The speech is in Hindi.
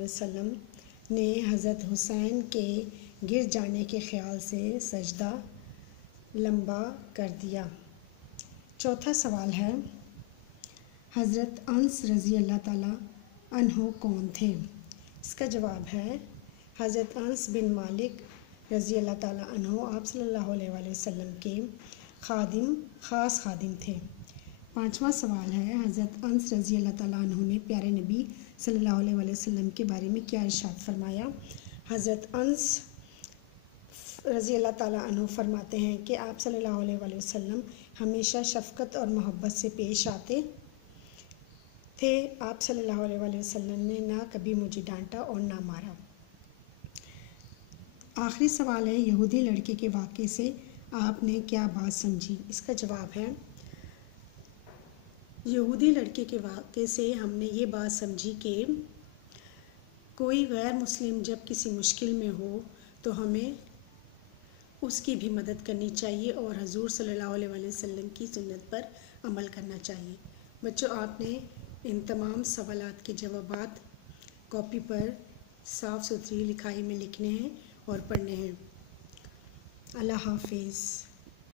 वसल्लम ने हज़रत हुसैन के गिर जाने के ख़्याल से सजदा लंबा कर दिया। चौथा सवाल है, हज़रत अनस रज़ी अल्लाह ताला अन्हो कौन थे? इसका जवाब है हज़रत अनस बिन मालिक रज़ी अल्लाह ताला अन्हो आप सल्लल्लाहु अलैहि वसल्लम के ख़ास खादिम थे। पाँचवा सवाल है, हज़रत अनस रज़ी अल्लाह ताला अन्हु ने प्यारे नबी सल्लल्लाहु अलैहि वसल्लम के बारे में क्या इरशाद फरमाया? हज़रत अनस रज़ी अल्लाह ताला अन्हु फरमाते हैं कि आप सल्लल्लाहु अलैहि वसल्लम हमेशा शफ़क़त और मोहब्बत से पेश आते थे। आप सल्लल्लाहु अलैहि वसल्लम ने ना कभी मुझे डांटा और ना मारा। आखिरी सवाल है, यहूदी लड़के के वाक़े से आपने क्या बात समझी? इसका जवाब है, यहूदी लड़के के वाक़े से हमने ये बात समझी कि कोई गैर मुस्लिम जब किसी मुश्किल में हो तो हमें उसकी भी मदद करनी चाहिए और हजूर सल्लल्लाहु अलैहि वसल्लम की सुन्नत पर अमल करना चाहिए। बच्चों, आपने इन तमाम सवालात के जवाबात कॉपी पर साफ़ सुथरी लिखाई में लिखने हैं और पढ़ने हैं। अल्लाह हाफिज़।